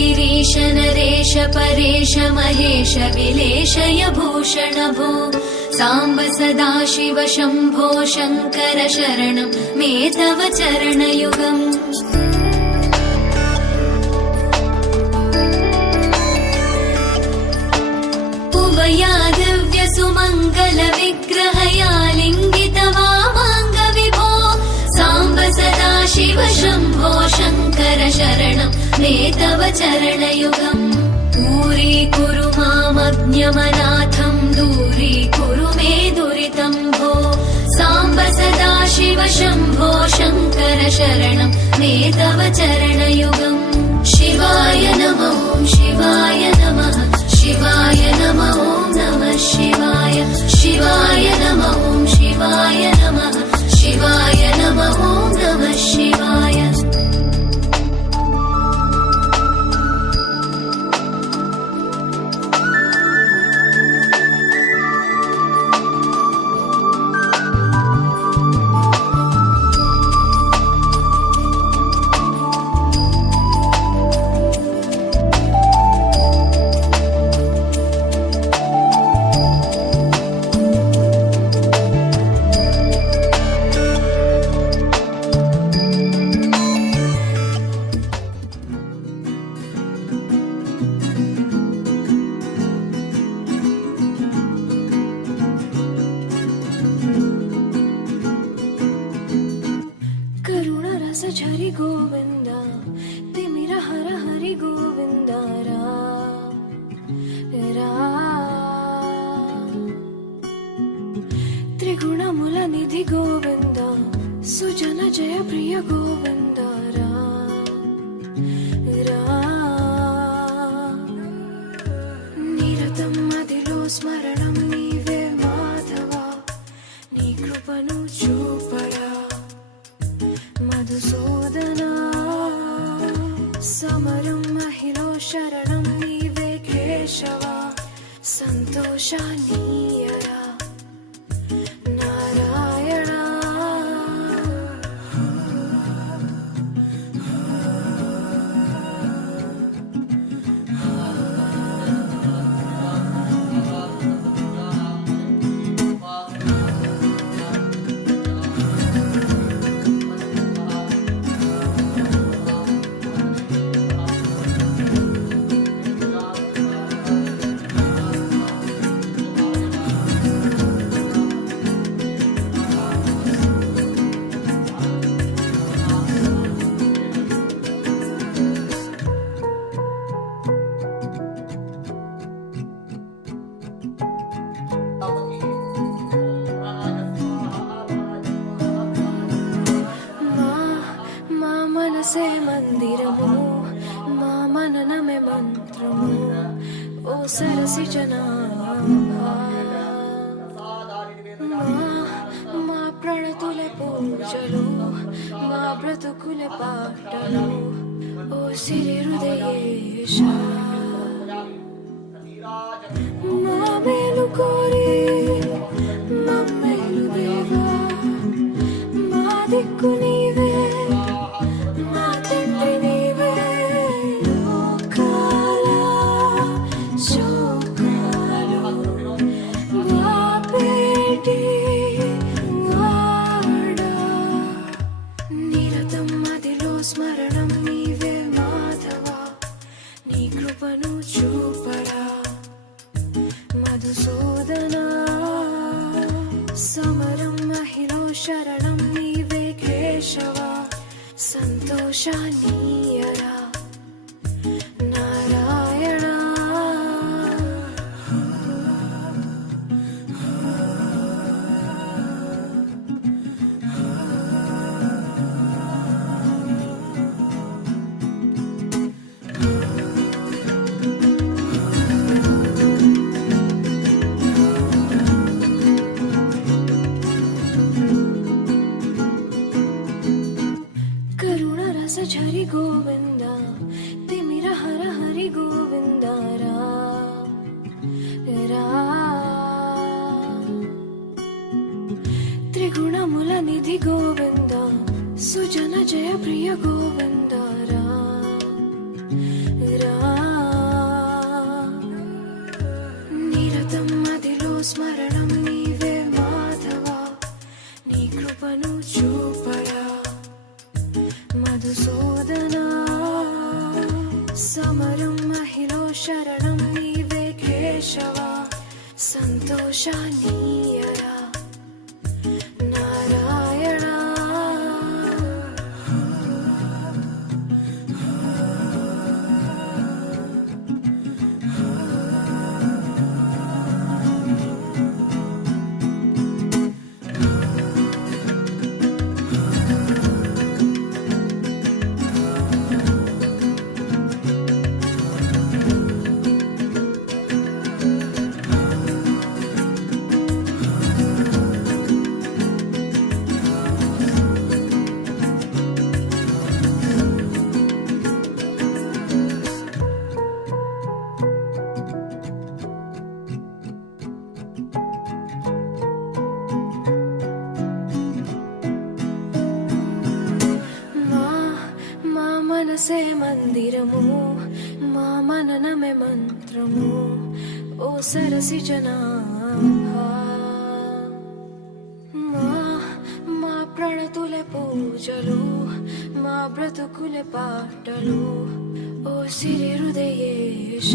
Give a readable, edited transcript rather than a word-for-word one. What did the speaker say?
गिरीश नरेश परेश महेश विलेशय भूषण भो साम्ब सदाशिव शम्भो शङ्कर शरणं मे तव चरणयुगम् उभया दिव्य सुमङ्गल विग्रहया लिङ्गित वामाङ्ग विभो साम्ब सदाशिव शम्भो शङ्कर शरणं मे तव चरणयुगम् दूरीकुरु मामज्ञमनाथं दूरीकुरु मे दुरितं भो साम्ब सदाशिव शम्भो शङ्कर शरणं मे तव चरणयुगम् शिवाय नमः शिवाय नमः शिवाय नमः नमः शिवाय शिवाय नमः शिवाय नमः शिवाय नमः नमः शिवाय झरि गोविंद तिमिर हर हरि गोविंद राम त्रिगुणमुल निधि गोविंद सुजन जय प्रिय गोविंद राम निरतं मदिलो स्मरणं नीवे माधवा नी कृपनु चूपड़ा मधुसूदना समरं महिलो शरणं नीवे केशवा संतोषानीयरा नारायणा मनसे मंदिरमु मा मननमे मंत्रमु ओ सरसि जना मा प्रणतुले पूजलो मा ब्रतुकुले पाटलो ओ सिरि हृदयेशा मा मेलु कोरि मा मेलु देवा मा दिक्कु नीवे स्मरणं नीवे माधवा नी कृपनु चूपड़ा मधुसूदना समरं महिलो शरणं नीवे केशवा संतोषानीयरा नारायणा నిధి గోవింద సుజన జయ ప్రియ గోవింద రా రా నిరతం మదిలో స్మరణం నీవే మాధవ నీ కృపను చూపరా మధుసూదనా సమరం మహిలో శరణం నీవే కేశవ సంతోషానీయరా నారాయణ మా మనసే మందిరము మా మననమే మంత్రము ఓ సరసి జనాభా మా ప్రణతులే పూజలు మా బ్రతుకులే పాటలు ఓ సిరి హృదయేశ